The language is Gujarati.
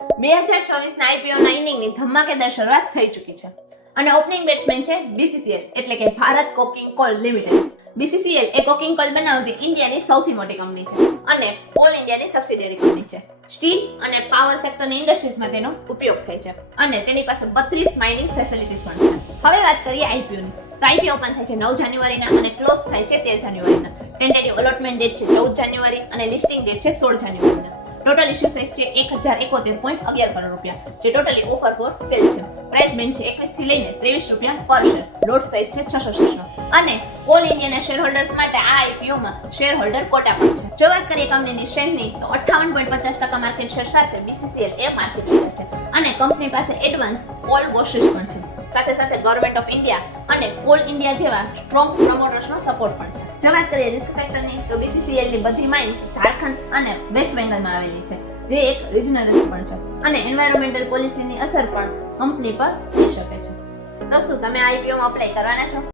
2026 ના IPO ના ઇનિંગની ધમાકેદાર શરૂઆત થઈ ચૂકી છે અને ઓપનિંગ બેટ્સમેન છે BCCL એટલે કે ભારત કોકિંગ કોલ લિમિટેડ. BCCL એ કોકિંગ કોલ બનાવતી ઇન્ડિયાની સૌથી મોટી કંપની છે અને ઓલ ઇન્ડિયાની સબસિડિયરી કંપની છે. સ્ટીલ અને પાવર સેક્ટરની ઇન્ડસ્ટ્રીઝમાં તેનો ઉપયોગ થાય છે અને તેની પાસે 32 માઇનિંગ ફેસિલિટીઝ પણ છે. હવે વાત કરીએ IPO ની. તો IPO ઓપન થાય છે 9 જાન્યુઆરીના અને ક્લોઝ થાય છે 13 જાન્યુઆરીના. ટેન્ટેટિવ અલોટમેન્ટ ડેટ છે 14 જાન્યુઆરી અને લિસ્ટિંગ ડેટ છે 16 જાન્યુઆરીના. ટોટલ ઇશ્યુ સાઇઝ છે 1071.11 કરોડ રૂપિયા, જે ટોટલી ઓફર ફોર સેલ છે. પ્રાઇસ બેન્ડ છે 21 થી લઈને 23 રૂપિયા પર શેર. લોટ સાઇઝ છે 600 અને ઓલ ઇન્ડિયાના શેર હોલ્ડર્સ માટે આ IPO માં શેર હોલ્ડર કોટા પણ છે. જો વાત કરીએ કંપનીની સ્ટ્રેન્થની તો 58.50% માર્કેટ શેર સાથે BCCL એ માર્કેટ લીડર છે અને કંપની પાસે એડવાન્સ કોલ વોશર્સ પણ છે. સાથે સાથે ગવર્નમેન્ટ ઓફ ઇન્ડિયા અને કોલ ઇન્ડિયા જેવા સ્ટ્રોંગ પ્રમોટર્સનો સપોર્ટ પણ છે. જો વાત કરીએ રિસ્ક ફેક્ટરની તો BCCL ની બધી માઇન્સ ઝારખંડ અને વેસ્ટ બેંગલમાં આવેલી છે, જે એક રિજનલ રિસ્ક પણ છે અને એન્વાયરમેન્ટલ પોલિસીની અસર પણ કંપની પર થઈ શકે છે. તો શું તમે આ IPO માં અપ્લાય કરવાના છો?